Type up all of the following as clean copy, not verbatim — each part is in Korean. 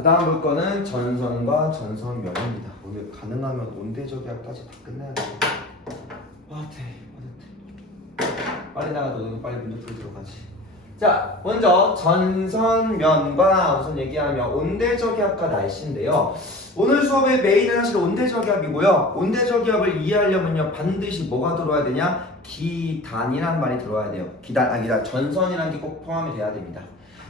그 다음 볼 거는 전선과 전선면입니다. 오늘 가능하면 온대적약까지 다 끝내야 돼요. 빨리 나가도 너는 빨리 문제 풀도록 하지. 자, 먼저 전선면과 우선 얘기하면 온대적약과 날씨인데요. 오늘 수업의 메인은 사실 온대적약이고요. 온대적약을 이해하려면요 반드시 뭐가 들어와야 되냐? 기단이라는 말이 들어와야 돼요. 기단, 전선이라는 게 꼭 포함이 돼야 됩니다.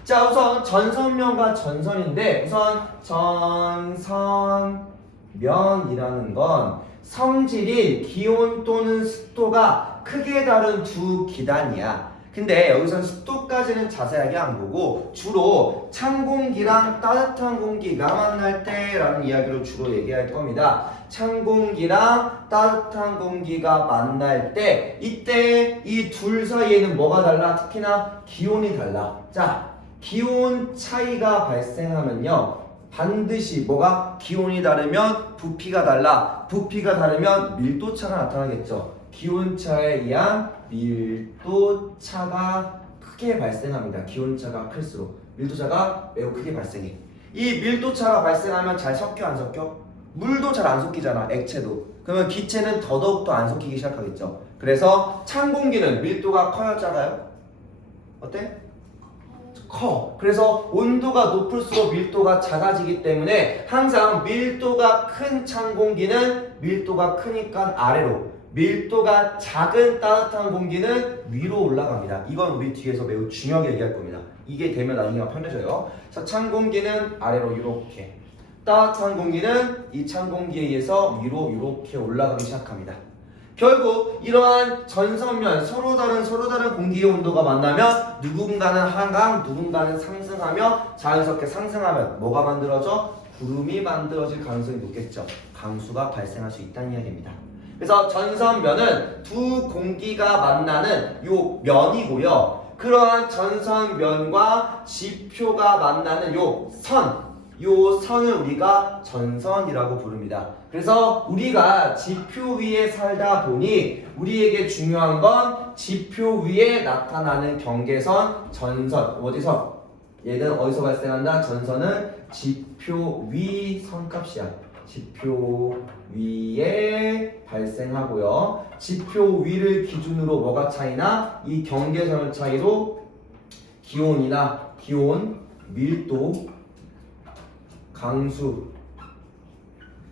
자, 우선 전선면과 전선인데 우선 전선면이라는 건 성질인 기온 또는 습도가 크게 다른 두 기단이야. 근데 여기선 습도까지는 자세하게 안 보고 주로 찬 공기랑 따뜻한 공기가 만날 때라는 이야기로 주로 얘기할 겁니다. 찬 공기랑 따뜻한 공기가 만날 때 이때 이 둘 사이에는 뭐가 달라? 특히나 기온이 달라. 자, 기온 차이가 발생하면요 반드시 뭐가? 기온이 다르면 부피가 달라. 부피가 다르면 밀도차가 나타나겠죠. 기온차에 의한 밀도차가 크게 발생합니다. 기온차가 클수록 밀도차가 매우 크게 발생해. 이 밀도차가 발생하면 잘 섞여 안 섞여? 물도 잘 안 섞이잖아. 액체도. 그러면 기체는 더더욱더 안 섞이기 시작하겠죠. 그래서 찬 공기는 밀도가 커요 작아요? 어때? 커. 그래서 온도가 높을수록 밀도가 작아지기 때문에 항상 밀도가 큰 찬 공기는 밀도가 크니까 아래로, 밀도가 작은 따뜻한 공기는 위로 올라갑니다. 이건 우리 뒤에서 매우 중요하게 얘기할 겁니다. 이게 되면 나중에 편해져요. 자, 찬 공기는 아래로 이렇게, 따뜻한 공기는 이 찬 공기에 의해서 위로 이렇게 올라가기 시작합니다. 결국 이러한 전선면 서로 다른 공기의 온도가 만나면 누군가는 하강, 누군가는 상승하며 자연스럽게 상승하면 뭐가 만들어져? 구름이 만들어질 가능성이 높겠죠. 강수가 발생할 수 있다는 이야기입니다. 그래서 전선면은 두 공기가 만나는 요 면이고요. 그러한 전선면과 지표가 만나는 요 선을 우리가 전선이라고 부릅니다. 그래서 우리가 지표 위에 살다 보니 우리에게 중요한 건 지표 위에 나타나는 경계선, 전선. 어디서? 얘는 어디서 발생한다? 전선은 지표 위 선값이야. 지표 위에 발생하고요. 지표 위를 기준으로 뭐가 차이나? 이 경계선의 차이로 기온, 밀도, 강수,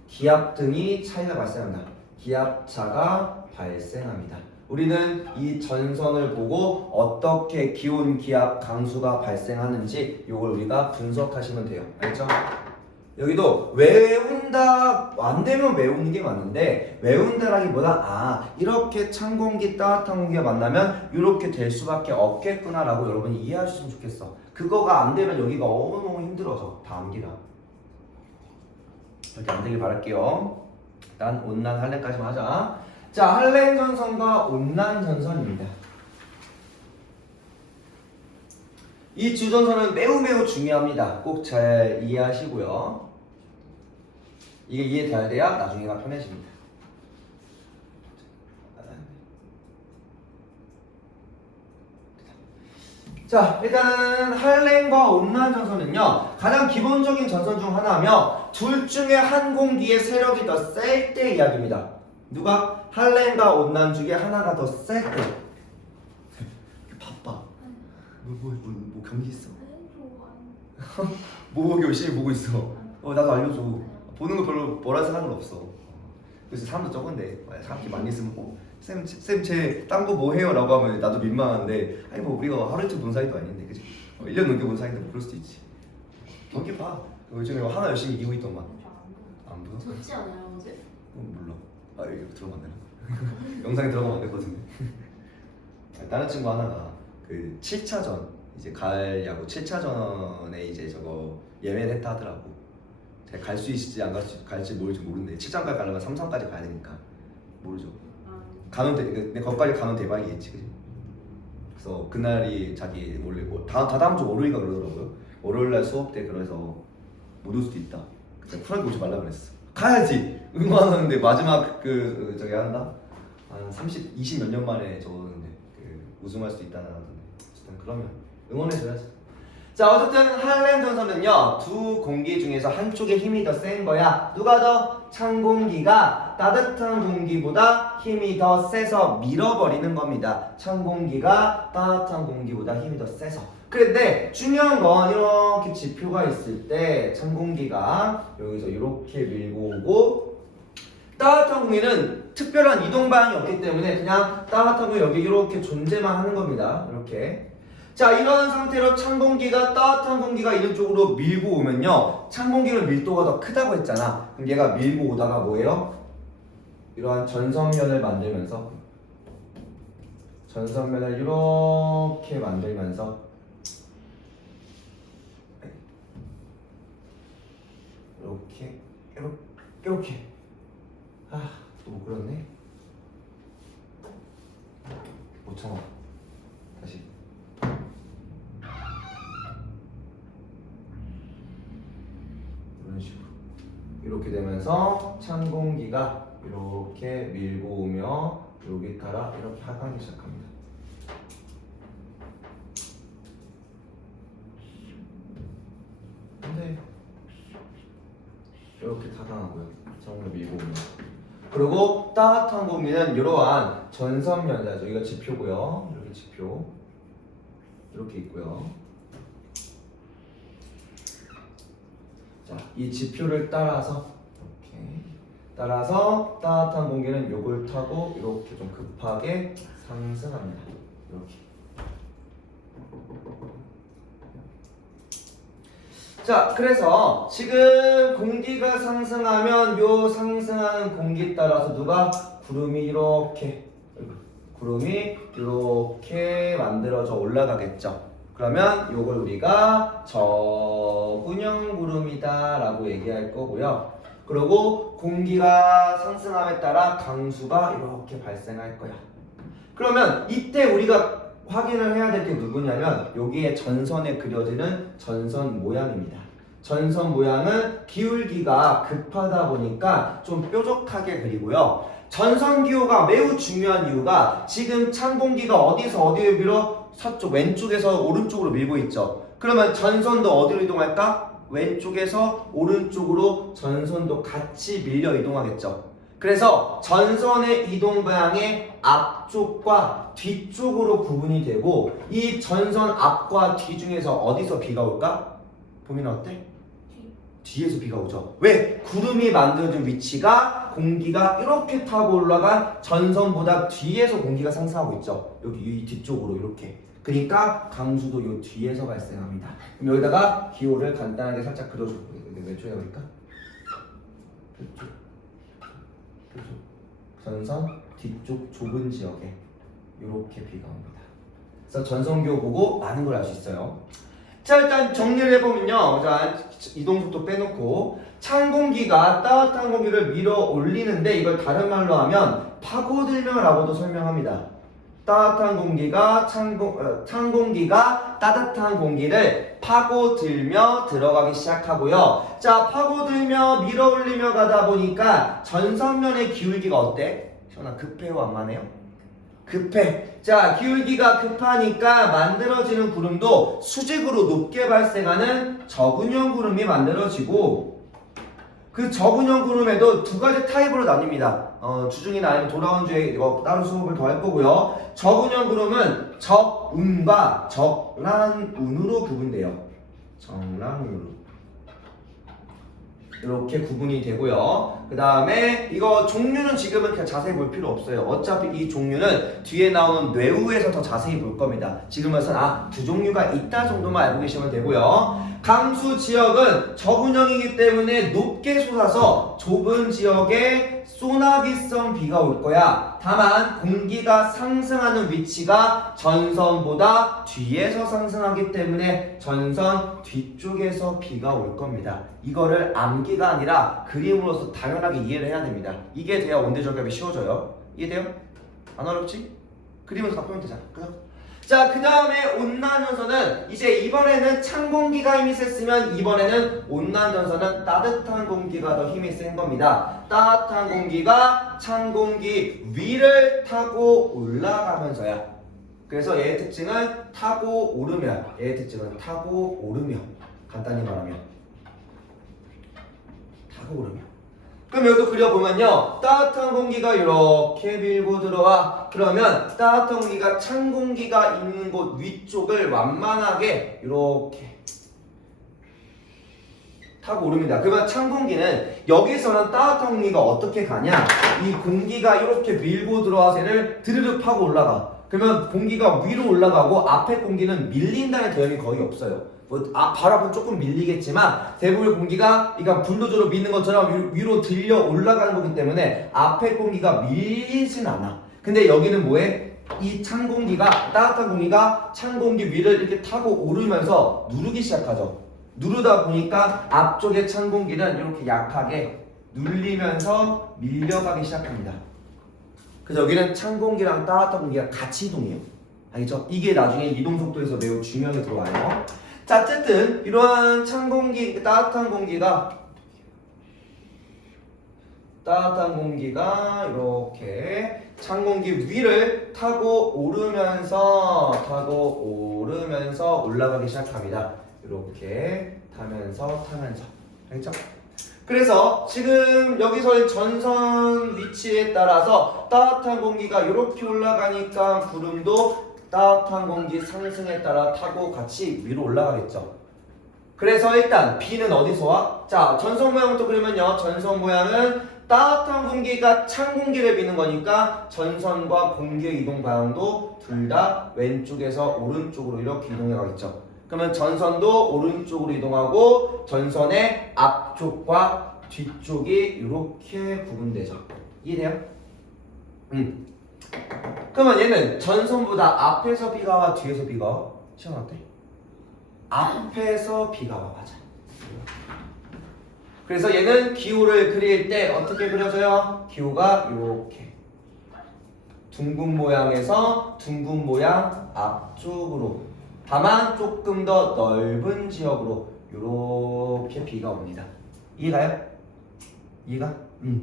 기압 등이 차이가 발생합니다. 기압차가 발생합니다. 우리는 이 전선을 보고 어떻게 기온, 기압, 강수가 발생하는지 이걸 우리가 분석하시면 돼요. 알죠? 여기도 외운다, 안 되면 외우는 게 맞는데 외운다라기보다 이렇게 찬 공기, 따뜻한 공기가 만나면 이렇게 될 수밖에 없겠구나 라고 여러분이 이해하셨으면 좋겠어. 그거가 안 되면 여기가 너무너무 힘들어져. 다 암기가. 이렇게 안 되길 바랄게요. 일단 온난 한랭까지만 하자. 자, 한랭 전선과 온난 전선입니다. 이 두 전선은 매우 중요합니다. 꼭 잘 이해하시고요. 이게 이해돼야 돼야 나중에가 편해집니다. 자, 일단은 한랭과 온난 전선은요 가장 기본적인 전선 중 하나며 둘 중에 한 공기의 세력이 더 셀 때 이야기입니다. 누가? 한랭과 온난 중에 하나가 더 셀 때. 바빠. 뭐 경기 있어? 뭐 열심히 보고 있어. 나도 알려줘. 보는 거 별로 뭐라 생각은 없어. 그래서 사람도 적은데 사람들이 많이 있으면 쌤 쟤 딴 거 뭐 해요? 라고 하면 나도 민망한데 아니 뭐 우리가 하루 이틀 본 사이도 아닌데 그치? 1년 넘게 본 사이인데 뭐 그럴 수도 있지. 경기 봐. 요즘에 하나 열심히 이기고 있던만. 안 보여? 좋지 않아요 어제? 몰라. 이거 들어가면 안 되나? 영상에 들어가면 안 되거든요. 다른 친구 하나가 그 7차전 이제 가을 야구 7차전에 이제 저거 예매를 했다 하더라고. 갈 수 있을지 안 갈지 모를지 모르는데 7장까지 가려면 3상까지 가야 되니까 모르죠. 가면 근데 거기까지 가면 대박이겠지, 그지? 그래서 그날이 자기 원래 다다음 주 월요일인가 그러더라고요. 월요일날 수업 때 그래서 못 올 수도 있다. 그래서 쿨하게 오지 말라 그랬어. 가야지. 응원하는데 마지막 저기 한다. 한 20 몇 년 만에 저는데 우승할 수도 있다는 하던데. 어쨌든 그러면 응원해줘야지. 자, 어쨌든 할렘 전선은요, 두 공기 중에서 한쪽에 힘이 더 센 거야. 누가 더? 찬 공기가 따뜻한 공기보다 힘이 더 세서 밀어버리는 겁니다. 찬 공기가 따뜻한 공기보다 힘이 더 세서. 그런데 중요한 건 이렇게 지표가 있을 때 찬 공기가 여기서 이렇게 밀고 오고, 따뜻한 공기는 특별한 이동 방향이 없기 때문에 그냥 따뜻한 공기 여기 이렇게 존재만 하는 겁니다. 이렇게. 자, 이런 상태로 찬 공기가 따뜻한 공기가 있는 쪽으로 밀고 오면요, 찬 공기는 밀도가 더 크다고 했잖아. 그럼 얘가 밀고 오다가 뭐예요? 이러한 전선면을 만들면서, 전선면을 이렇게 만들면서 이렇게 또 못 그렸네. 못 참아. 다시. 이런 식으로 이렇게 되면서 찬 공기가 이렇게 밀고 오며 여기 따라 이렇게 하강하기 시작합니다. 근데 이렇게 타강하고요. 찬 공기 밀고 오며. 그리고 따뜻한 공기는 이러한 전선면이죠. 여기가 지표고요. 이렇게 지표 이렇게 있고요. 자, 이 지표를 따라서 이렇게 따라서 따뜻한 공기는 요걸 타고 이렇게 좀 급하게 상승합니다. 이렇게. 자, 그래서 지금 공기가 상승하면 요 상승하는 공기 따라서 누가 구름이 이렇게 만들어져 올라가겠죠. 그러면 요걸 우리가 저분형 구름이다 라고 얘기할 거고요. 그리고 공기가 상승함에 따라 강수가 이렇게 발생할 거야. 그러면 이때 우리가 확인을 해야 될 게 누구냐면 여기에 전선에 그려지는 전선 모양입니다. 전선 모양은 기울기가 급하다 보니까 좀 뾰족하게 그리고요. 전선 기호가 매우 중요한 이유가 지금 찬 공기가 어디서 어디로 밀어? 서쪽 왼쪽에서 오른쪽으로 밀고 있죠. 그러면 전선도 어디로 이동할까? 왼쪽에서 오른쪽으로 전선도 같이 밀려 이동하겠죠. 그래서 전선의 이동 방향의 앞쪽과 뒤쪽으로 구분이 되고 이 전선 앞과 뒤 중에서 어디서 비가 올까? 보면 어때? 뒤에서 비가 오죠. 왜? 구름이 만들어진 위치가 공기가 이렇게 타고 올라간 전선보다 뒤에서 공기가 상승하고 있죠. 여기 이 뒤쪽으로 이렇게. 그러니까 강수도 이 뒤에서 발생합니다. 그럼 여기다가 기호를 간단하게 살짝 그려줄게요. 몇 초에 그릴까? 전선 뒤쪽 좁은 지역에 이렇게 비가 옵니다. 그래서 전선기호 보고 많은 걸 알 수 있어요. 자, 일단 정리를 해보면요. 자, 이동속도 빼놓고 찬 공기가 따뜻한 공기를 밀어 올리는데 이걸 다른 말로 하면 파고들며라고도 설명합니다. 따뜻한 공기가 찬 공기가 따뜻한 공기를 파고들며 들어가기 시작하고요. 자, 파고들며 밀어 올리며 가다 보니까 전선면의 기울기가 어때? 시원아, 급해요? 완만해요? 급해. 자, 기울기가 급하니까 만들어지는 구름도 수직으로 높게 발생하는 저근형 구름이 만들어지고 그 저근형 구름에도 두 가지 타입으로 나뉩니다. 주중이나 아니면 돌아온 주에 이거 따로 수업을 더 할 거고요. 저근형 구름은 적운과 적란운으로 구분돼요. 적란운으로. 이렇게 구분이 되고요. 그 다음에 이거 종류는 지금은 그냥 자세히 볼 필요 없어요. 어차피 이 종류는 뒤에 나오는 뇌우에서 더 자세히 볼 겁니다. 지금에서는 두 종류가 있다 정도만 알고 계시면 되고요. 강수 지역은 저분형이기 때문에 높게 솟아서 좁은 지역에 소나기성 비가 올 거야. 다만 공기가 상승하는 위치가 전선보다 뒤에서 상승하기 때문에 전선 뒤쪽에서 비가 올 겁니다. 이거를 암기가 아니라 그림으로서 당연하게 이해를 해야 됩니다. 이게 돼야 온대절벽이 쉬워져요. 이해돼요? 안 어렵지? 그림에서 다 풀면 되잖아. 그죠? 자, 그 다음에 온난전선은 이제 이번에는 찬 공기가 힘이 셌으면 이번에는 온난전선은 따뜻한 공기가 더 힘이 센 겁니다. 따뜻한 공기가 찬 공기 위를 타고 올라가면서야 그래서 얘의 특징은 타고 오르며, 얘의 특징은 타고 오르며, 간단히 말하면 타고 오르며. 그럼 여기도 그려보면요, 따뜻한 공기가 이렇게 밀고 들어와. 그러면 따뜻한 공기가 찬 공기가 있는 곳 위쪽을 완만하게 이렇게 타고 오릅니다. 그러면 찬 공기는 여기서는 따뜻한 공기가 어떻게 가냐? 이 공기가 이렇게 밀고 들어와서 얘를 드르륵 하고 올라가. 그러면 공기가 위로 올라가고 앞에 공기는 밀린다는 개념이 거의 없어요. 바로 앞은 조금 밀리겠지만 대부분의 공기가 그러니까 불도저로 미는 것처럼 위로 들려 올라가는 거기 때문에 앞에 공기가 밀리진 않아. 근데 여기는 뭐해? 이 찬 공기가 따뜻한 공기가 찬 공기 위를 이렇게 타고 오르면서 누르기 시작하죠. 누르다 보니까 앞쪽에 찬 공기는 이렇게 약하게 눌리면서 밀려가기 시작합니다. 그래서 여기는 찬 공기랑 따뜻한 공기가 같이 이동해요. 알겠죠? 이게 나중에 이동 속도에서 매우 중요하게 들어와요. 자, 어쨌든 이러한 찬 공기, 따뜻한 공기가 이렇게 찬 공기 위를 타고 오르면서 올라가기 시작합니다. 이렇게 타면서 알겠죠? 그래서 지금 여기서의 전선 위치에 따라서 따뜻한 공기가 이렇게 올라가니까 구름도 따뜻한 공기 상승에 따라 타고 같이 위로 올라가겠죠. 그래서 일단 B는 어디서 와? 자, 전선 모양부터 그리면요. 전선 모양은 따뜻한 공기가 찬 공기를 미는 거니까 전선과 공기의 이동 방향도 둘 다 왼쪽에서 오른쪽으로 이렇게 이동해 가겠죠. 그러면 전선도 오른쪽으로 이동하고 전선의 앞쪽과 뒤쪽이 이렇게 구분되죠. 이해돼요? 그러면 얘는 전선보다 앞에서 비가 와 뒤에서 비가 와? 시험 어때? 앞에서 비가 와. 맞아. 그래서 얘는 기호를 그릴 때 어떻게 그려져요? 기호가 이렇게 둥근 모양에서 둥근 모양 앞쪽으로, 다만 조금 더 넓은 지역으로 이렇게 비가 옵니다. 이해가요? 이해가?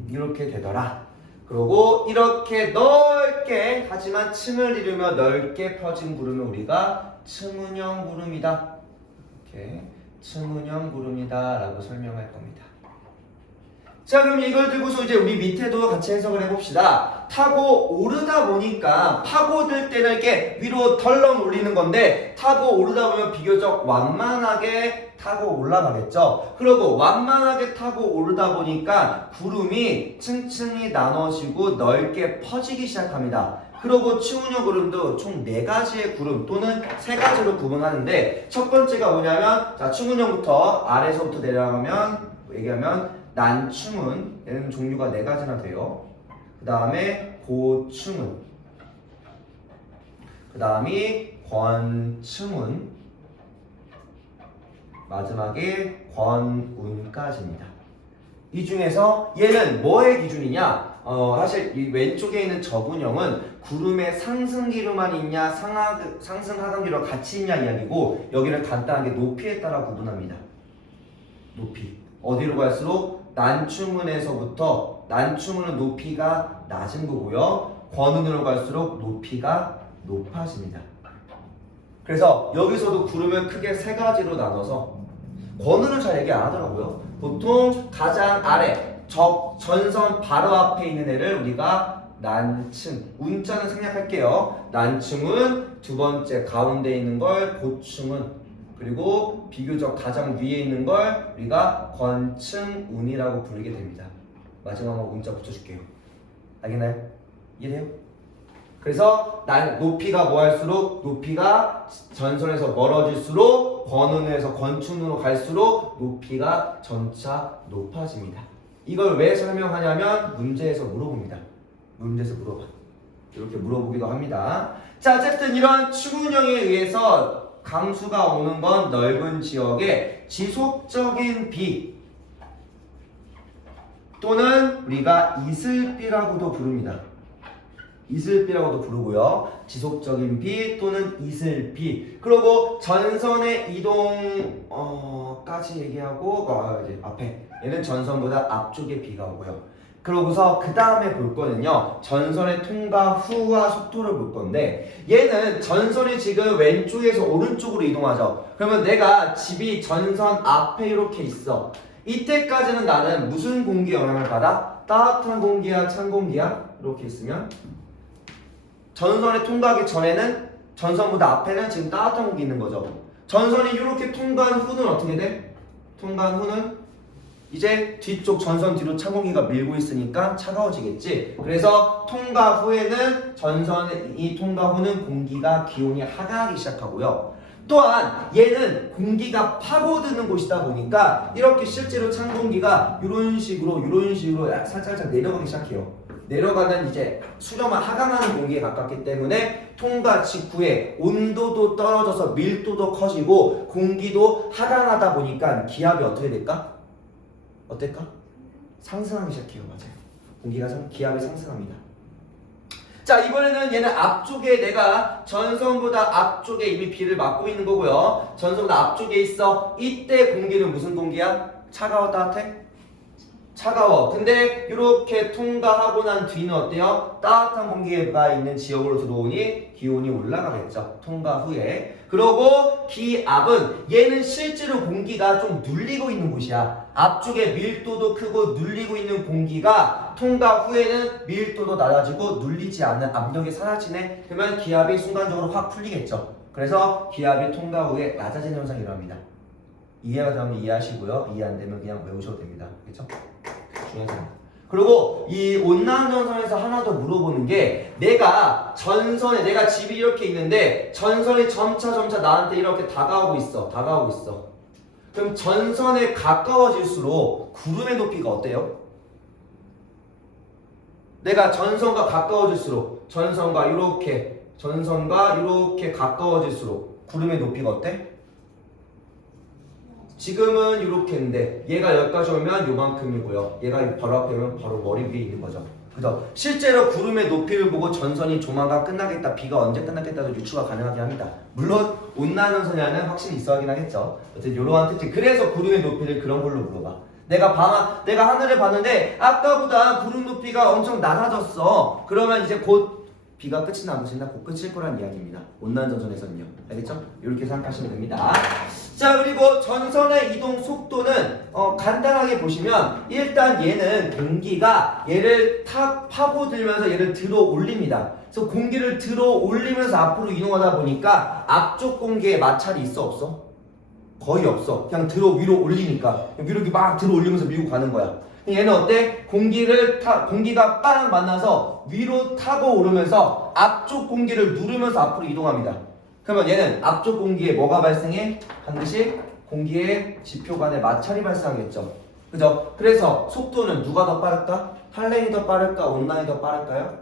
이렇게 되더라. 그리고 이렇게 넓게 하지만 층을 이루며 넓게 펴진 구름을 우리가 층운형 구름이다. 이렇게 층운형 구름이다 라고 설명할 겁니다. 자, 그럼 이걸 들고서 이제 우리 밑에도 같이 해석을 해봅시다. 타고 오르다 보니까 파고들 때는 이렇게 위로 덜렁 올리는 건데 타고 오르다 보면 비교적 완만하게 타고 올라가겠죠. 그리고 완만하게 타고 오르다 보니까 구름이 층층이 나눠지고 넓게 퍼지기 시작합니다. 그리고 층운형 구름도 총 4가지의 구름 또는 3가지로 구분하는데 첫 번째가 뭐냐면 자, 층운형부터 아래서부터 내려가면 얘기하면 난층운, 얘는 종류가 4가지나 돼요. 그 다음에 고층운, 그 다음이 권층운, 마지막에 권운까지입니다. 이 중에서 얘는 뭐의 기준이냐? 사실 이 왼쪽에 있는 저분형은 구름의 상승기로만 있냐 상승 하강기로 같이 있냐 이야기고, 여기를 간단하게 높이에 따라 구분합니다. 높이 어디로 갈수록 난충운에서부터, 난충운은 높이가 낮은 거고요, 권운으로 갈수록 높이가 높아집니다. 그래서 여기서도 구름을 크게 3가지로 나눠서, 권운은 잘 얘기 안 하더라고요. 보통 가장 아래 전선 바로 앞에 있는 애를 우리가 난층, 운자는 생략할게요. 난층은, 두 번째 가운데 있는 걸 고층운, 그리고 비교적 가장 위에 있는 걸 우리가 권층운이라고 부르게 됩니다. 마지막으로 운자 붙여줄게요. 알겠나요? 이해돼요? 그래서 높이가 뭐할수록, 높이가 전선에서 멀어질수록 권운에서 권층운으로 갈수록 높이가 점차 높아집니다. 이걸 왜 설명하냐면 문제에서 물어봅니다. 문제에서 물어봐. 이렇게 물어보기도 합니다. 자, 어쨌든 이런 추gun형에 의해서 강수가 오는 건 넓은 지역에 지속적인 비 또는 우리가 이슬비라고도 부릅니다. 이슬비라고도 부르고요. 지속적인 비 또는 이슬비. 그리고 전선의 이동 까지 얘기하고 이제 앞에 얘는 전선보다 앞쪽에 비가 오고요. 그러고서 그 다음에 볼 거는요, 전선의 통과 후와 속도를 볼 건데, 얘는 전선이 지금 왼쪽에서 오른쪽으로 이동하죠. 그러면 내가 집이 전선 앞에 이렇게 있어. 이때까지는 나는 무슨 공기 영향을 받아? 따뜻한 공기야, 찬 공기야? 이렇게 있으면 전선에 통과하기 전에는 전선보다 앞에는 지금 따뜻한 공기 있는 거죠. 전선이 이렇게 통과한 후는 어떻게 돼? 통과한 후는 이제 뒤쪽 전선 뒤로 찬 공기가 밀고 있으니까 차가워지겠지. 그래서 통과 후에는 전선이 통과 후는 공기가 기온이 하강하기 시작하고요. 또한 얘는 공기가 파고드는 곳이다 보니까 이렇게 실제로 찬 공기가 이런 식으로 살짝 내려가기 시작해요. 내려가는 이제 수렴을 하강하는 공기에 가깝기 때문에 통과 직후에 온도도 떨어져서 밀도도 커지고 공기도 하강하다 보니까 기압이 어떻게 될까? 어떨까? 상승하기 시작해요. 맞아요. 공기가 기압이 상승합니다. 자, 이번에는 얘는 앞쪽에 내가 전선보다 앞쪽에 이미 비를 맞고 있는 거고요. 전선보다 앞쪽에 있어. 이때 공기는 무슨 공기야? 차가워, 따뜻해? 차가워. 근데 이렇게 통과하고 난 뒤는 어때요? 따뜻한 공기가 있는 지역으로 들어오니 기온이 올라가겠죠. 통과 후에. 그리고 기압은 얘는 실제로 공기가 좀 눌리고 있는 곳이야. 앞쪽에 밀도도 크고 눌리고 있는 공기가 통과 후에는 밀도도 낮아지고 눌리지 않는 압력이 사라지네. 그러면 기압이 순간적으로 확 풀리겠죠. 그래서 기압이 통과 후에 낮아지는 현상이 일어납니다. 이해가 되면 이해하시고요. 이해 안 되면 그냥 외우셔도 됩니다. 그렇죠? 중요한. 그리고 이 온난 전선에서 하나 더 물어보는 게, 내가 전선에, 내가 집이 이렇게 있는데 전선이 점차 나한테 이렇게 다가오고 있어. 그럼 전선에 가까워질수록 구름의 높이가 어때요? 내가 전선과 가까워질수록 전선과 이렇게 가까워질수록 구름의 높이가 어때? 지금은 이렇게인데 얘가 여기까지 오면 요만큼이고요. 얘가 바로 앞에 오면 바로 머리 위에 있는 거죠. 그죠? 실제로 구름의 높이를 보고 전선이 조만간 끝나겠다, 비가 언제 끝나겠다도 유추가 가능하게 합니다. 물론 온난전선이라는 확신이 있어 하긴 하겠죠. 어쨌든 이러한 특징. 그래서 구름의 높이를 그런 걸로 물어봐. 내가 하늘을 봤는데 아까보다 구름 높이가 엄청 낮아졌어. 그러면 이제 곧 비가 끝이 나고진다. 곧 끝일 거란 이야기입니다. 온난전선에서는요. 알겠죠? 이렇게 생각하시면 됩니다. 자, 그리고 전선의 이동 속도는 간단하게 보시면 일단 얘는 공기가 얘를 탁 파고들면서 얘를 들어 올립니다. 그래서 공기를 들어 올리면서 앞으로 이동하다 보니까 앞쪽 공기에 마찰이 있어 없어? 거의 없어. 그냥 위로 올리니까 위로 이렇게 막 들어 올리면서 밀고 가는 거야. 얘는 어때? 공기가 빵 만나서 위로 타고 오르면서 앞쪽 공기를 누르면서 앞으로 이동합니다. 그러면 얘는 앞쪽 공기에 뭐가 발생해? 반드시 공기의 지표 간에 마찰이 발생하겠죠. 그죠? 그래서 속도는 누가 더 빠를까? 한랭이 더 빠를까? 온난이 더 빠를까요?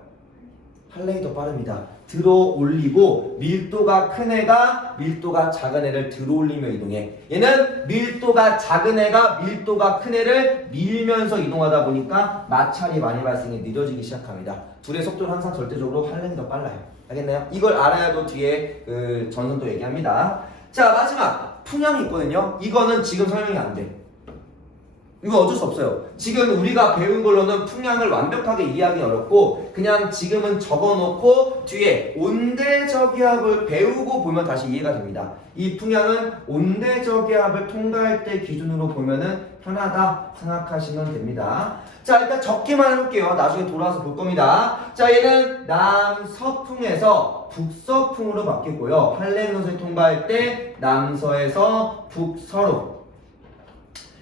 한랭이 더 빠릅니다. 들어 올리고 밀도가 큰 애가 밀도가 작은 애를 들어 올리며 이동해. 얘는 밀도가 작은 애가 밀도가 큰 애를 밀면서 이동하다 보니까 마찰이 많이 발생해 느려지기 시작합니다. 둘의 속도는 항상 절대적으로 한랭이 더 빨라요. 알겠나요? 이걸 알아야도 뒤에 그 전선도 얘기합니다. 자, 마지막 풍향이 있거든요. 이거는 지금 설명이 안 돼. 이거 어쩔 수 없어요. 지금 우리가 배운 걸로는 풍향을 완벽하게 이해하기 어렵고 그냥 지금은 적어놓고 뒤에 온대저기압을 배우고 보면 다시 이해가 됩니다. 이 풍향은 온대저기압을 통과할 때 기준으로 보면은 편하다 생각하시면 됩니다. 자, 일단 적기만 해볼게요. 나중에 돌아와서 볼 겁니다. 자, 얘는 남서풍에서 북서풍으로 바뀌고요. 한랭전선이 통과할 때 남서에서 북서로.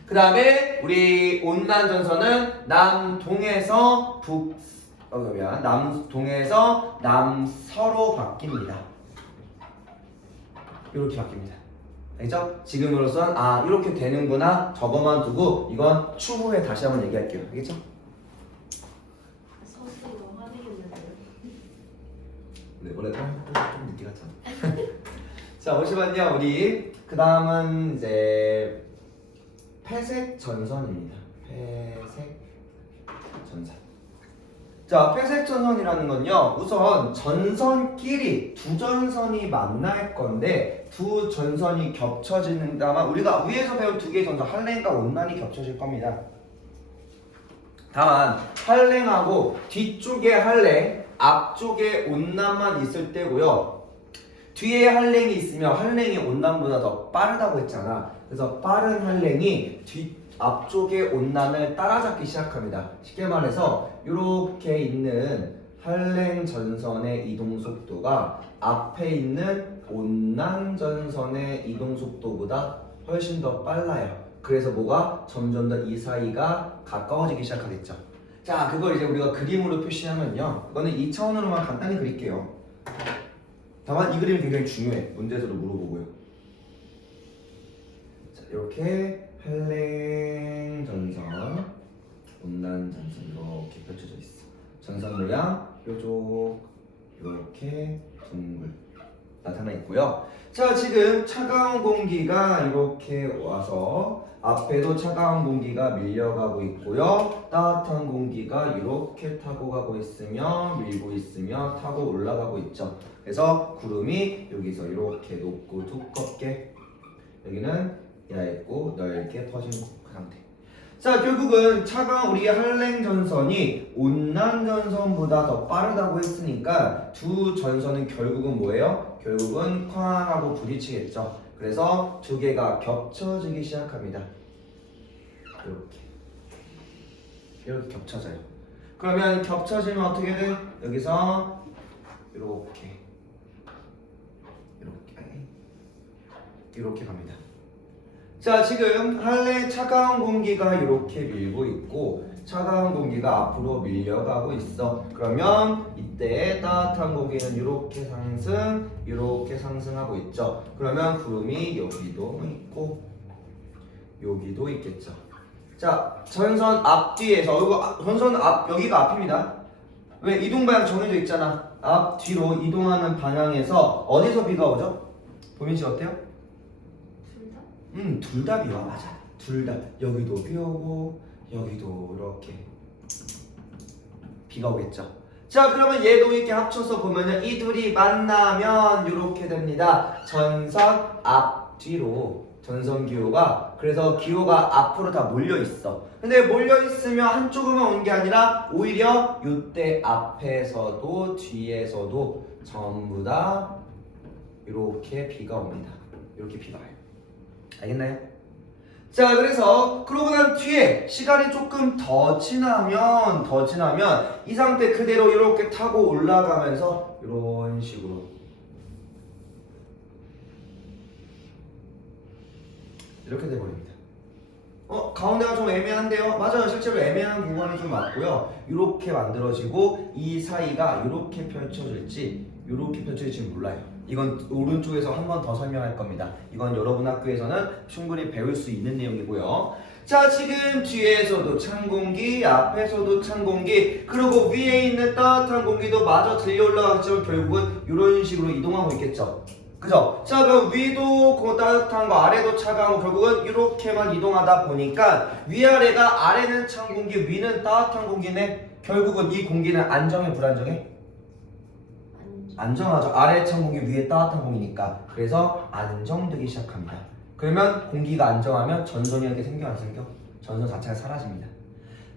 그 다음에 우리 온난전선은 남동에서 남동에서 남서로 바뀝니다. 이렇게 바뀝니다. 알겠죠? 지금으로선 이렇게 되는구나. 저거만 두고 이건 추후에 다시 한번 얘기할게요. 알겠죠? 서술이 너무 화내겠는데요. 네, 원래 좀 늦게 갔잖아. 자, 보시면요, 우리 그 다음은 이제 회색 전선입니다. 회색 전선. 자, 회색 전선이라는 건요, 우선 전선끼리 두 전선이 만날 건데 두 전선이 겹쳐지는 다만 우리가 위에서 배운 두 개의 전선 한랭과 온난이 겹쳐질 겁니다. 다만 한랭하고 뒤쪽에 한랭, 앞쪽에 온난만 있을 때고요. 뒤에 한랭이 있으면 한랭이 온난보다 더 빠르다고 했잖아. 그래서 빠른 한랭이 앞쪽에 온난을 따라잡기 시작합니다. 쉽게 말해서 이렇게 있는 한랭 전선의 이동 속도가 앞에 있는 온난 전선의 이동 속도보다 훨씬 더 빨라요. 그래서 뭐가 점점 더 이 사이가 가까워지기 시작하겠죠. 자, 그걸 이제 우리가 그림으로 표시하면요. 이거는 2차원으로만 간단히 그릴게요. 다만 이 그림이 굉장히 중요해. 문제에서도 물어보고요. 자, 이렇게 한랭 전선, 온난 전선 이렇게 펼쳐져 있어. 전선 모양 뾰족 이렇게 둥글 나타나 있고요. 자, 지금 차가운 공기가 이렇게 와서 앞에도 차가운 공기가 밀려가고 있고요. 따뜻한 공기가 이렇게 타고 가고 있으며 밀고 있으며 타고 올라가고 있죠. 그래서 구름이 여기서 이렇게 높고 두껍게, 여기는 얇고 넓게 퍼진 그 상태. 자, 결국은 차가운 우리의 한랭 전선이 온난 전선보다 더 빠르다고 했으니까 두 전선은 결국은 뭐예요? 결국은 쾅하고 부딪히겠죠. 그래서 두 개가 겹쳐지기 시작합니다. 이렇게 겹쳐져요. 그러면 겹쳐지면 어떻게 돼? 여기서 이렇게 갑니다. 자, 지금 한랭 차가운 공기가 이렇게 밀고 있고 차가운 공기가 앞으로 밀려가고 있어. 그러면 이때 따뜻한 공기는 이렇게 상승하고 있죠. 그러면 구름이 여기도 있고 여기도 있겠죠. 자, 전선 앞뒤에서 전선 앞 여기가 앞입니다. 왜? 이동 방향 정해져 있잖아. 앞뒤로 이동하는 방향에서 어디서 비가 오죠? 보민 씨 어때요? 둘 다 비와. 맞아. 둘 다. 여기도 비 오고 여기도 이렇게 비가 오겠죠. 자, 그러면 얘도 이렇게 합쳐서 보면은 이 둘이 만나면 이렇게 됩니다. 전선 앞뒤로 전선 기호가, 그래서 기호가 앞으로 다 몰려 있어. 근데 몰려 있으면 한쪽으로만 온 게 아니라 오히려 이때 앞에서도 뒤에서도 전부 다 이렇게 비가 옵니다. 이렇게 비가 와요. 알겠나요? 자, 그래서 그러고 난 뒤에 시간이 조금 더 지나면 이 상태 그대로 이렇게 타고 올라가면서 이런 식으로 이렇게 돼버립니다. 가운데가 좀 애매한데요? 맞아요. 실제로 애매한 구간이 좀 맞고요. 이렇게 만들어지고 이 사이가 이렇게 펼쳐질지 이렇게 펼쳐질지 몰라요. 이건 오른쪽에서 한 번 더 설명할 겁니다. 이건 여러분 학교에서는 충분히 배울 수 있는 내용이고요. 자, 지금 뒤에서도 찬 공기, 앞에서도 찬 공기, 그리고 위에 있는 따뜻한 공기도 마저 들려 올라가지만 결국은 이런 식으로 이동하고 있겠죠. 그죠? 자, 그럼 위도 따뜻한 거, 아래도 차가운 거, 결국은 이렇게만 이동하다 보니까 위아래가, 아래는 찬 공기, 위는 따뜻한 공기네. 결국은 이 공기는 안정해, 불안정해? 안정하죠. 아래 찬 공기, 위에 따뜻한 공기니까. 그래서 안정되기 시작합니다. 그러면 공기가 안정하면 전선이 이렇게 생겨 안 생겨? 전선 자체가 사라집니다.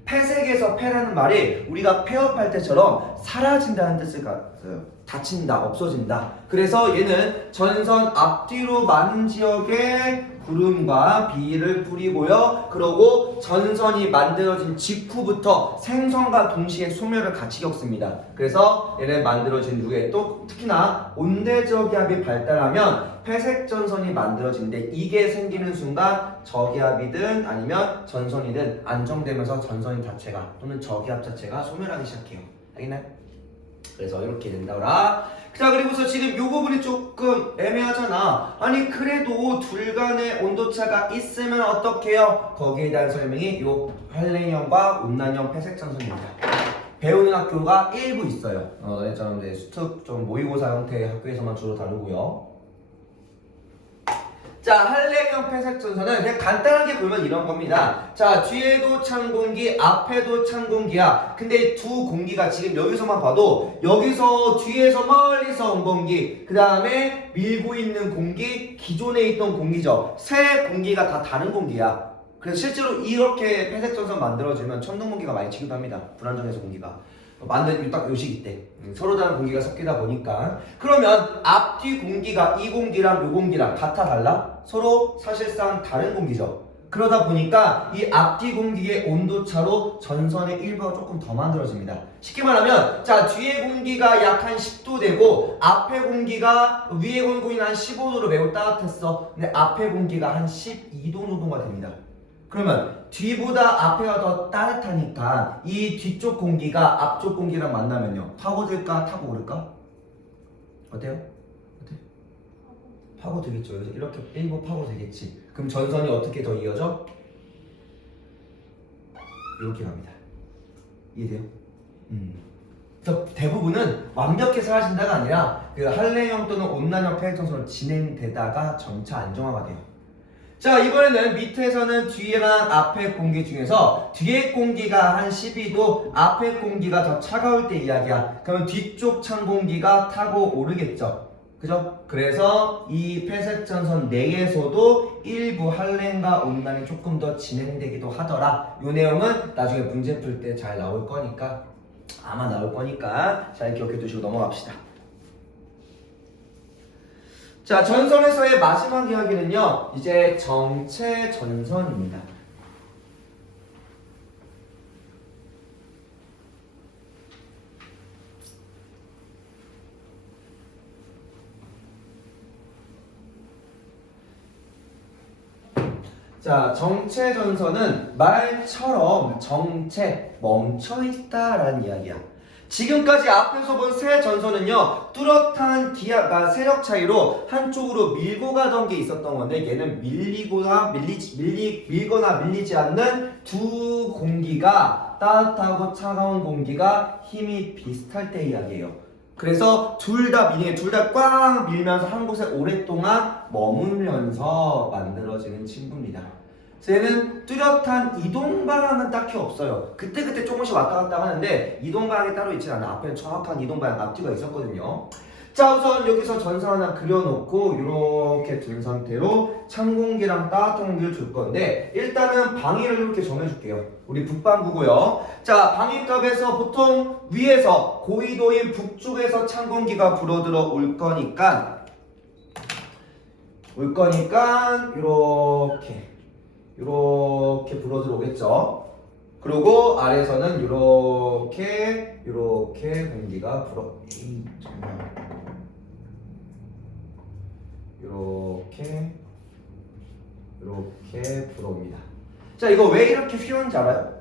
폐색에서 폐라는 말이 우리가 폐업할 때처럼 사라진다는 뜻을 가져요. 닫힌다, 없어진다. 그래서 얘는 전선 앞뒤로 많은 지역에 구름과 비를 뿌리고요. 그러고 전선이 만들어진 직후부터 생성과 동시에 소멸을 같이 겪습니다. 그래서 얘는 만들어진 후에 또 특히나 온대저기압이 발달하면 폐색 전선이 만들어지는데 이게 생기는 순간 저기압이든 아니면 전선이든 안정되면서 전선 자체가 또는 저기압 자체가 소멸하기 시작해요. 알겠나요? 그래서 이렇게 된다라. 자, 그리고서 지금 요 부분이 조금 애매하잖아. 아니 그래도 둘 간의 온도차가 있으면 어떡해요? 거기에 대한 설명이 요 한랭형과 온난형 폐색 전선입니다. 배우는 학교가 일부 있어요. 저는 이제 수특 좀 모의고사 형태의 학교에서만 주로 다루고요. 자, 한랭형 폐색 전선은 그냥 간단하게 보면 이런 겁니다. 자, 뒤에도 찬 공기, 앞에도 찬 공기야. 근데 두 공기가 지금 여기서만 봐도 여기서 뒤에서 멀리서 온 공기, 그 다음에 밀고 있는 공기, 기존에 있던 공기죠. 세 공기가 다 다른 공기야. 그래서 실제로 이렇게 폐색 전선 만들어지면 천둥 공기가 많이 치기도 합니다. 불안정해서 공기가 만든 딱 요 시기 때 서로 다른 공기가 섞이다 보니까. 그러면 앞뒤 공기가 이 공기랑 요 공기랑 같아 달라? 서로 사실상 다른 공기죠. 그러다 보니까 이 앞뒤 공기의 온도차로 전선의 일부가 조금 더 만들어집니다. 쉽게 말하면 자 뒤에 공기가 약 한 10도 되고 앞에 공기가 위에 공기는 한 15도로 매우 따뜻했어. 근데 앞에 공기가 한 12도 정도가 됩니다. 그러면 뒤보다 앞에가 더 따뜻하니까 이 뒤쪽 공기가 앞쪽 공기랑 만나면요 파고들까 타고 오를까? 어때요? 어때? 파고들겠죠. 이렇게 일부 파고들겠지. 그럼 전선이 어떻게 더 이어져? 이렇게 갑니다. 이해돼요? 그래서 대부분은 완벽히 사라진다가 아니라 그 할레형 또는 온난형 폐액전선으로 진행되다가 점차 안정화가 돼요. 자 이번에는 밑에서는 뒤에랑 앞에 공기 중에서 뒤에 공기가 한 12도 앞에 공기가 더 차가울 때 이야기야. 그러면 뒤쪽 찬 공기가 타고 오르겠죠. 그죠? 그래서 이 폐색전선 내에서도 일부 한랭과 온난이 조금 더 진행되기도 하더라. 이 내용은 나중에 문제 풀 때 잘 나올 거니까 아마 나올 거니까 잘 기억해 두시고 넘어갑시다. 자 전선에서의 마지막 이야기는요 이제 정체 전선입니다. 자, 정체 전선은 말처럼 정체, 멈춰있다라는 이야기야. 지금까지 앞에서 본 세 전선은요 뚜렷한 기압과 세력 차이로 한쪽으로 밀고 가던 게 있었던 건데 얘는 밀거나 밀리지 않는 두 공기가 따뜻하고 차가운 공기가 힘이 비슷할 때 이야기예요. 그래서 둘 다 꽉 밀면서 한 곳에 오랫동안 머물면서 만들어지는 친구입니다. 얘는 뚜렷한 이동 방향은 딱히 없어요. 그때그때 조금씩 왔다 갔다 하는데 이동 방향이 따로 있지 않아. 앞에는 정확한 이동 방향 앞뒤가 있었거든요. 자 우선 여기서 전선 하나 그려놓고 이렇게 둔 상태로 찬 공기랑 따뜻한 공기를 줄 건데 일단은 방위를 이렇게 정해줄게요. 우리 북반구고요. 자 방위값에서 보통 위에서 고緯도인 북쪽에서 찬 공기가 불어들어 올 거니까 이렇게 불어들어 오겠죠. 그리고 아래에서는 이렇게 공기가 이렇게 불어옵니다. 자 이거 왜 이렇게 휘었는지 알아요?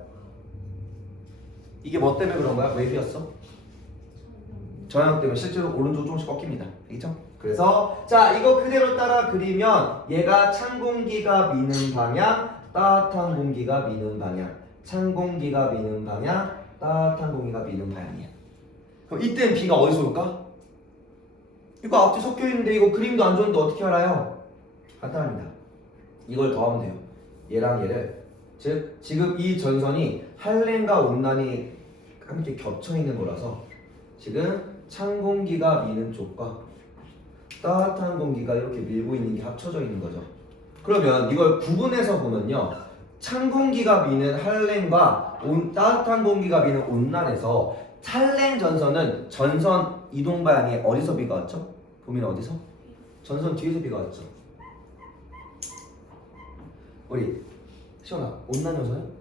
이게 뭐 때문에 그런 거야? 왜 휘었어? 저항 때문에 실제로 오른쪽 조금씩 꺾입니다. 알겠죠? 그래서 자 이거 그대로 따라 그리면 얘가 찬 공기가 미는 방향, 따뜻한 공기가 미는 방향, 찬 공기가 미는 방향, 따뜻한 공기가 미는 방향이야. 그럼 이때는 비가 어디서 올까? 이거 앞뒤 섞여 있는데 이거 그림도 안 좋은데 어떻게 알아요? 간단합니다. 이걸 더하면 돼요. 얘랑 얘를 즉 지금 이 전선이 한랭과 온난이 함께 겹쳐 있는 거라서 지금 찬 공기가 미는 쪽과 따뜻한 공기가 이렇게 밀고 있는 게 합쳐져 있는 거죠. 그러면 이걸 구분해서 보면요 찬 공기가 미는 한랭과 따뜻한 공기가 미는 온난에서 한랭 전선은 전선 이동 방향에 어디서 비가 왔죠? 보면 어디서? 전선 뒤에서 비가 왔죠. 우리 시원아 온난 전선은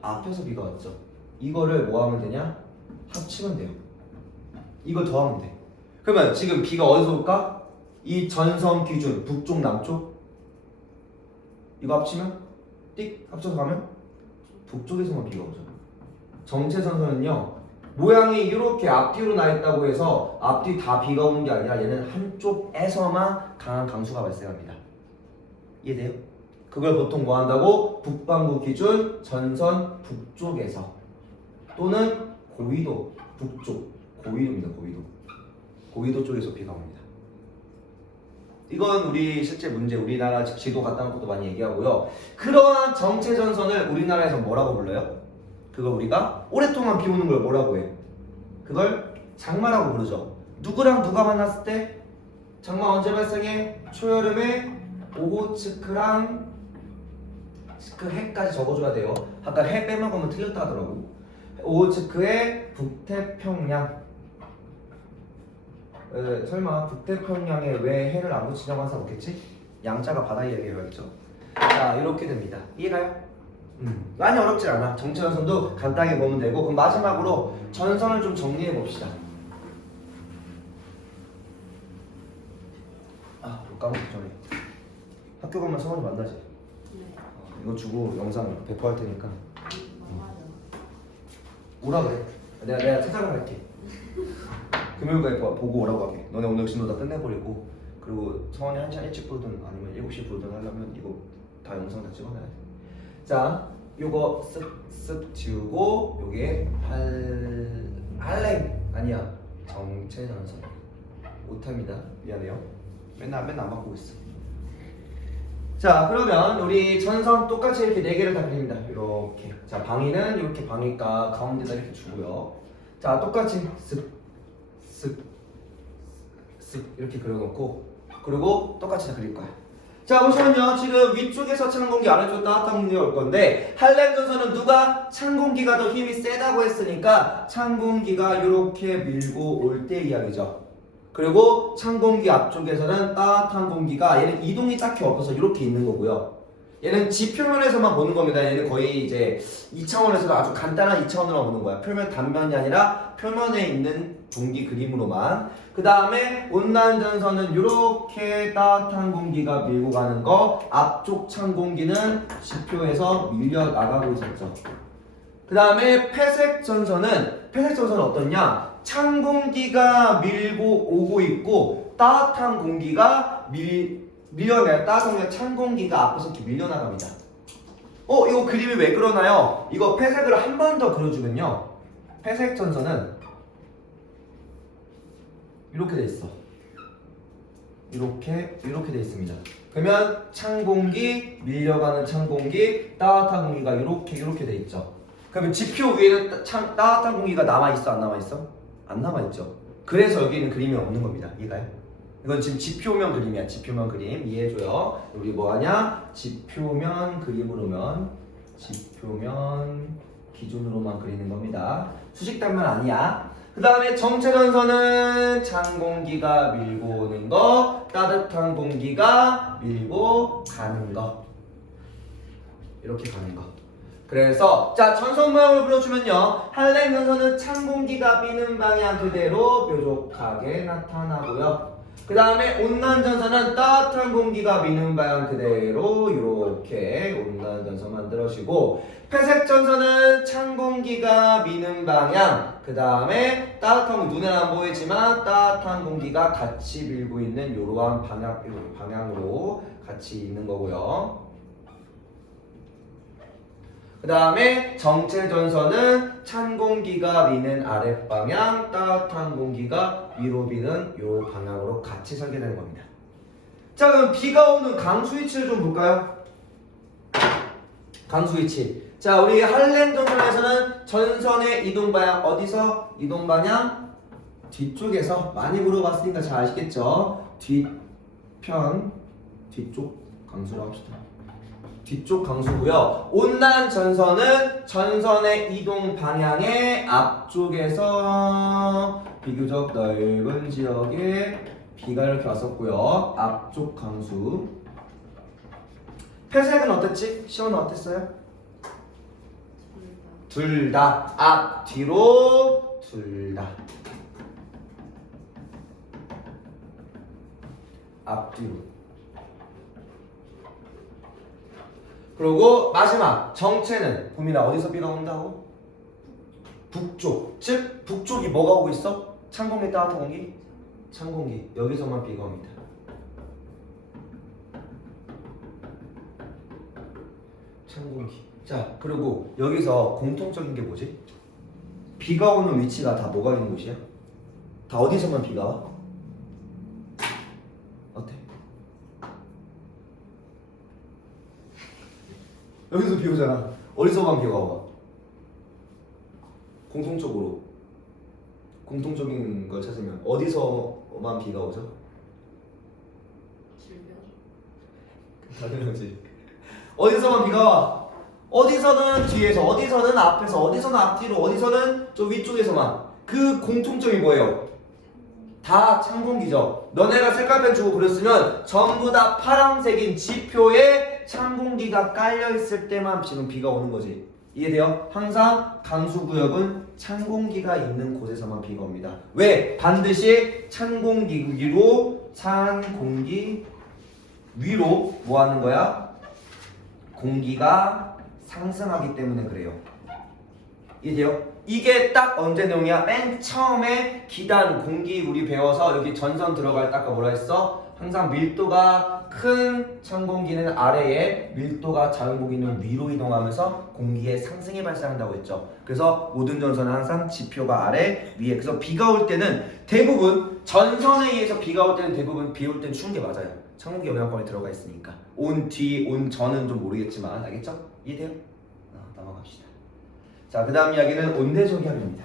앞에서 비가 왔죠. 이거를 뭐 하면 되냐? 합치면 돼요. 이걸 더하면 돼. 그러면 지금 비가 어디서 올까? 이 전선 기준 북쪽 남쪽 이거 합치면 띡 합쳐서 가면 북쪽에서만 비가 오죠. 정체 전선은요 모양이 이렇게 앞뒤로 나 있다고 해서 앞뒤 다 비가 오는 게 아니라 얘는 한쪽에서만 강한 강수가 발생합니다. 이해돼요? 그걸 보통 뭐 한다고? 북반구 기준 전선 북쪽에서 또는 고緯도 북쪽 고緯도입니다. 고緯도 쪽에서 비가 옵니다. 이건 우리 실제 문제 우리나라 지도 갖다 놓고도 많이 얘기하고요. 그러한 정체 전선을 우리나라에서 뭐라고 불러요? 그걸 우리가 오랫동안 비 오는 걸 뭐라고 해? 그걸 장마라고 부르죠. 누구랑 누가 만났을 때? 장마 언제 발생해? 초여름에 오호츠크랑 그 해까지 적어줘야 돼요. 아까 해 빼먹으면 틀렸다 하더라고. 오츠크의 북태평양. 설마 북태평양에 왜 해를 안 붙이냐고 한 사람 없겠지? 양자가 바다 이야기해야겠죠. 자, 이렇게 됩니다. 이해가요? 많이 어렵지 않아. 정체전선도 간단하게 보면 되고. 그럼 마지막으로 전선을 좀 정리해 봅시다. 못 까먹기 전에 학교 가면 성원이 만나지. 이거 주고 영상 배포할 테니까 오라 그래. 내가 찾아가 갈게. 금요일에 보고 오라고 할게. 너네 오늘 진도 다 끝내버리고, 그리고 성원이 1시간 일찍 부르든 아니면 7시에 부르든 하려면 이거 다 영상 다 찍어놔야 돼. 자, 요거 쓱쓱 지우고 요게 할랭 아니야, 정체전선 못합니다. 미안해요. 맨날 안 바꾸고 있어. 자, 그러면 우리 전선 똑같이 이렇게 4개를 다 그립니다. 이렇게. 자, 방위는 이렇게 방위가 가운데다 이렇게 주고요. 자, 똑같이 쓱 이렇게 그려놓고, 그리고 똑같이 다 그릴 거야. 자, 보시면요, 지금 위쪽에서 찬 공기, 아래쪽 따뜻한 공기가 올 건데, 할렘 전선은 누가 찬 공기가 더 힘이 세다고 했으니까 찬 공기가 이렇게 밀고 올 때 이야기죠. 그리고 찬 공기 앞쪽에서는 따뜻한 공기가, 얘는 이동이 딱히 없어서 이렇게 있는 거고요. 얘는 지표면에서만 보는 겁니다. 얘는 거의 이제 2차원에서도 아주 간단한 2차원으로만 보는 거야. 표면 단면이 아니라 표면에 있는 공기 그림으로만. 그 다음에 온난 전선은 이렇게 따뜻한 공기가 밀고 가는 거, 앞쪽 찬 공기는 지표에서 밀려 나가고 있었죠. 그 다음에 폐색 전선은 어떻냐? 찬 공기가 밀고 오고 있고, 따뜻한 공기가 밀려나요. 따뜻한 공기가 찬 공기가 앞에서 이렇게 밀려나갑니다. 이거 그림이 왜 그러나요? 이거 폐색을 한 번 더 그려주면요, 폐색 전선은 이렇게 돼 있어. 이렇게 돼 있습니다. 그러면 찬 공기, 밀려가는 찬 공기, 따뜻한 공기가 이렇게 돼 있죠. 그러면 지표 위에는 따뜻한 공기가 남아 있어, 안 남아 있어? 안 남아 있죠. 그래서 여기는 그림이 없는 겁니다. 이해가요? 이건 지금 지표면 그림이야. 지표면 그림 이해해줘요. 우리 뭐하냐? 지표면 그림으로면, 지표면 기준으로만 그리는 겁니다. 수직단면 아니야. 그 다음에 정체전선은 찬 공기가 밀고 오는 거, 따뜻한 공기가 밀고 가는 거, 이렇게 가는 거. 그래서 자, 전선 모양을 그려주면요, 할렘 전선은 찬 공기가 비는 방향 그대로 뾰족하게 나타나고요. 그 다음에 온난 전선은 따뜻한 공기가 미는 방향 그대로 이렇게 온난 전선 만들어지고, 폐색 전선은 찬 공기가 미는 방향, 그 다음에 따뜻한 공기, 눈에는 안 보이지만 따뜻한 공기가 같이 밀고 있는 이러한 방향으로 같이 있는 거고요. 그 다음에 정체 전선은 찬 공기가 미는 아랫방향, 따뜻한 공기가 위로 비는 이 방향으로 같이 설계되는 겁니다. 자, 그럼 비가 오는 강수 위치를 좀 볼까요? 강수 위치. 자, 우리 할렘 전선에서는 전선의 이동 방향, 어디서 이동 방향? 뒤쪽에서. 많이 물어봤으니까 잘 아시겠죠? 뒤쪽 강수로 합시다. 뒤쪽 강수고요. 온난 전선은 전선의 이동 방향의 앞쪽에서 비교적 넓은 지역에 비가 이렇게 왔었고요. 앞쪽 강수. 폐색은 어땠지? 시원은 어땠어요? 둘 다. 앞, 뒤로 둘 다. 앞, 뒤로. 그리고 마지막 정체는 봄이나 어디서 비가 온다고? 북쪽. 즉 북쪽이 뭐가 오고 있어? 찬 공기, 따뜻한 공기? 찬 공기. 여기서만 비가 옵니다. 찬 공기. 자, 그리고 여기서 공통적인 게 뭐지? 비가 오는 위치가 다 뭐가 있는 곳이야? 다 어디서만 비가 와? 어때? 여기서 비 오잖아. 어디서만 비가 와? 공통적인 걸 찾으면 어디서만 비가 오죠? 질병. 당연하지. 어디서만 비가 와? 어디서는 뒤에서, 어디서는 앞에서, 어디서는 앞뒤로, 어디서는 저 위쪽에서만. 그 공통점이 뭐예요? 다 찬 공기죠. 너네가 색깔펜 주고 그렸으면 전부 다 파란색인 지표에 찬 공기가 깔려 있을 때만 지금 비가 오는 거지. 이해돼요? 항상 강수구역은 찬 공기가 있는 곳에서만 비가 옵니다. 왜? 반드시 찬 공기 위로 뭐 하는 거야? 공기가 상승하기 때문에 그래요. 이해돼요? 이게 딱 언제 내용이야? 맨 처음에 기단 공기 우리 배워서 여기 전선 들어갈 때 아까 뭐라 했어? 항상 밀도가 큰 찬 공기는 아래에, 밀도가 작은 공기는 위로 이동하면서 공기의 상승이 발생한다고 했죠. 그래서 모든 전선은 항상 지표가 아래, 위에. 그래서 비가 올 때는 대부분 전선에 의해서 비가 올 때는 대부분 비 올 때는 추운 게 맞아요. 찬 공기 영향권에 들어가 있으니까. 온 뒤, 온 전은 좀 모르겠지만 알겠죠? 이해돼요? 넘어갑시다. 자, 그 다음 이야기는 온대저기압입니다.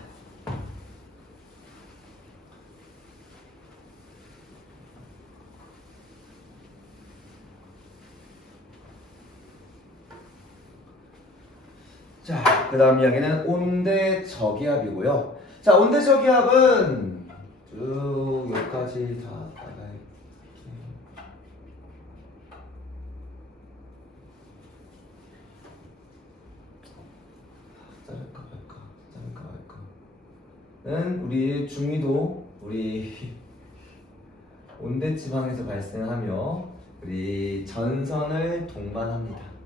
자, 그 다음 이야기는 온대저기압이고요. 자, 온대저기압은 쭉 여기까지 다 나가요. 자를까 말까. 우리 중위도 우리 온대지방에서 발생하며 우리 전선을 동반합니다.